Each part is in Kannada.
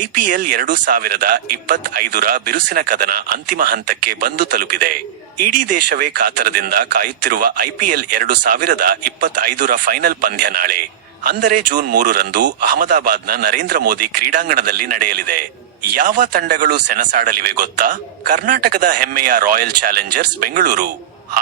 ಐಪಿಎಲ್ 2025ರ ಬಿರುಸಿನ ಕದನ ಅಂತಿಮ ಹಂತಕ್ಕೆ ಬಂದು ತಲುಪಿದೆ. ಇಡೀ ದೇಶವೇ ಕಾತರದಿಂದ ಕಾಯುತ್ತಿರುವ ಐಪಿಎಲ್ 2025ರ ಫೈನಲ್ ಪಂದ್ಯ ನಾಳೆ ಅಂದರೆ ಜೂನ್ 3ರಂದು ಅಹಮದಾಬಾದ್ನ ನರೇಂದ್ರ ಮೋದಿ ಕ್ರೀಡಾಂಗಣದಲ್ಲಿ ನಡೆಯಲಿದೆ. ಯಾವ ತಂಡಗಳು ಸೆಣಸಾಡಲಿವೆ ಗೊತ್ತಾ? ಕರ್ನಾಟಕದ ಹೆಮ್ಮೆಯ ರಾಯಲ್ ಚಾಲೆಂಜರ್ಸ್ ಬೆಂಗಳೂರು,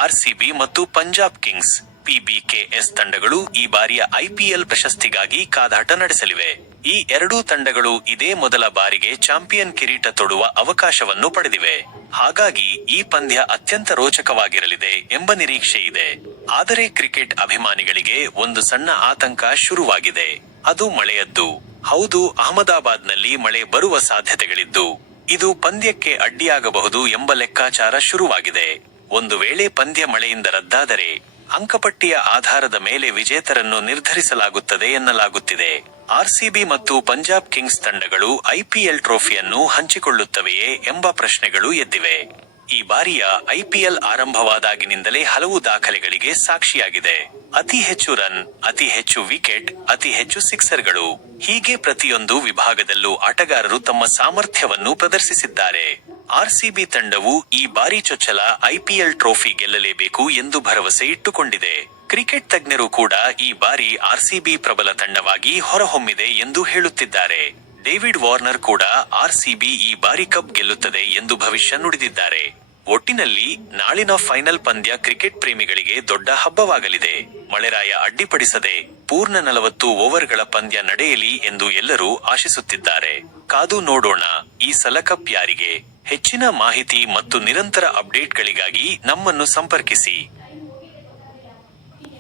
ಆರ್ಸಿಬಿ ಮತ್ತು ಪಂಜಾಬ್ ಕಿಂಗ್ಸ್ (PBKS) ತಂಡಗಳು ಈ ಬಾರಿಯ ಐಪಿಎಲ್ ಪ್ರಶಸ್ತಿಗಾಗಿ ಕಾದಾಟ ನಡೆಸಲಿವೆ. ಈ ಎರಡೂ ತಂಡಗಳು ಇದೇ ಮೊದಲ ಬಾರಿಗೆ ಚಾಂಪಿಯನ್ ಕಿರೀಟ ತೊಡುವ ಅವಕಾಶವನ್ನು ಪಡೆದಿವೆ. ಹಾಗಾಗಿ ಈ ಪಂದ್ಯ ಅತ್ಯಂತ ರೋಚಕವಾಗಿರಲಿದೆ ಎಂಬ ನಿರೀಕ್ಷೆ ಇದೆ. ಆದರೆ ಕ್ರಿಕೆಟ್ ಅಭಿಮಾನಿಗಳಿಗೆ ಒಂದು ಸಣ್ಣ ಆತಂಕ ಶುರುವಾಗಿದೆ. ಅದು ಮಳೆಯದ್ದು. ಹೌದು, ಅಹಮದಾಬಾದ್ನಲ್ಲಿ ಮಳೆ ಬರುವ ಸಾಧ್ಯತೆಗಳಿದ್ದು, ಇದು ಪಂದ್ಯಕ್ಕೆ ಅಡ್ಡಿಯಾಗಬಹುದು ಎಂಬ ಲೆಕ್ಕಾಚಾರ ಶುರುವಾಗಿದೆ. ಒಂದು ವೇಳೆ ಪಂದ್ಯ ಮಳೆಯಿಂದ ರದ್ದಾದರೆ ಅಂಕಪಟ್ಟಿಯ ಆಧಾರದ ಮೇಲೆ ವಿಜೇತರನ್ನು ನಿರ್ಧರಿಸಲಾಗುತ್ತದೆ ಎನ್ನಲಾಗುತ್ತಿದೆ. ಆರ್ಸಿಬಿ ಮತ್ತು ಪಂಜಾಬ್ ಕಿಂಗ್ಸ್ ತಂಡಗಳು ಐಪಿಎಲ್ ಟ್ರೋಫಿಯನ್ನು ಹಂಚಿಕೊಳ್ಳುತ್ತವೆಯೇ ಎಂಬ ಪ್ರಶ್ನೆಗಳು ಎದ್ದಿವೆ. ಈ ಬಾರಿಯ ಐಪಿಎಲ್ ಆರಂಭವಾದಾಗಿನಿಂದಲೇ ಹಲವು ದಾಖಲೆಗಳಿಗೆ ಸಾಕ್ಷಿಯಾಗಿದೆ. ಅತಿ ಹೆಚ್ಚು ರನ್, ಅತಿ ಹೆಚ್ಚು ವಿಕೆಟ್, ಅತಿ ಹೆಚ್ಚು ಸಿಕ್ಸರ್ಗಳು, ಹೀಗೆ ಪ್ರತಿಯೊಂದು ವಿಭಾಗದಲ್ಲೂ ಆಟಗಾರರು ತಮ್ಮ ಸಾಮರ್ಥ್ಯವನ್ನು ಪ್ರದರ್ಶಿಸಿದ್ದಾರೆ. ಆರ್ಸಿಬಿ ತಂಡವು ಈ ಬಾರಿ ಚೊಚ್ಚಲ ಐಪಿಎಲ್ ಟ್ರೋಫಿ ಗೆಲ್ಲಲೇಬೇಕು ಎಂದು ಭರವಸೆ ಇಟ್ಟುಕೊಂಡಿದೆ. ಕ್ರಿಕೆಟ್ ತಜ್ಞರು ಕೂಡ ಈ ಬಾರಿ ಆರ್ಸಿಬಿ ಪ್ರಬಲ ತಂಡವಾಗಿ ಹೊರಹೊಮ್ಮಿದೆ ಎಂದು ಹೇಳುತ್ತಿದ್ದಾರೆ. ಡೇವಿಡ್ ವಾರ್ನರ್ ಕೂಡ ಆರ್ಸಿಬಿ ಈ ಬಾರಿ ಕಪ್ ಗೆಲ್ಲುತ್ತದೆ ಎಂದು ಭವಿಷ್ಯ ನುಡಿದಿದ್ದಾರೆ. ಒಟ್ಟಿನಲ್ಲಿ ನಾಳಿನ ಫೈನಲ್ ಪಂದ್ಯ ಕ್ರಿಕೆಟ್ ಪ್ರೇಮಿಗಳಿಗೆ ದೊಡ್ಡ ಹಬ್ಬವಾಗಲಿದೆ. ಮಳೆರಾಯ ಅಡ್ಡಿಪಡಿಸದೆ ಪೂರ್ಣ 40 ಓವರ್ಗಳ ಪಂದ್ಯ ನಡೆಯಲಿ ಎಂದು ಎಲ್ಲರೂ ಆಶಿಸುತ್ತಿದ್ದಾರೆ. ಕಾದು ನೋಡೋಣ, ಈ ಸಲ ಕಪ್ ಯಾರಿಗೆ? ಹೆಚ್ಚಿನ ಮಾಹಿತಿ ಮತ್ತು ನಿರಂತರ ಅಪ್ಡೇಟ್ಗಳಿಗಾಗಿ ನಮ್ಮನ್ನು ಸಂಪರ್ಕಿಸಿ.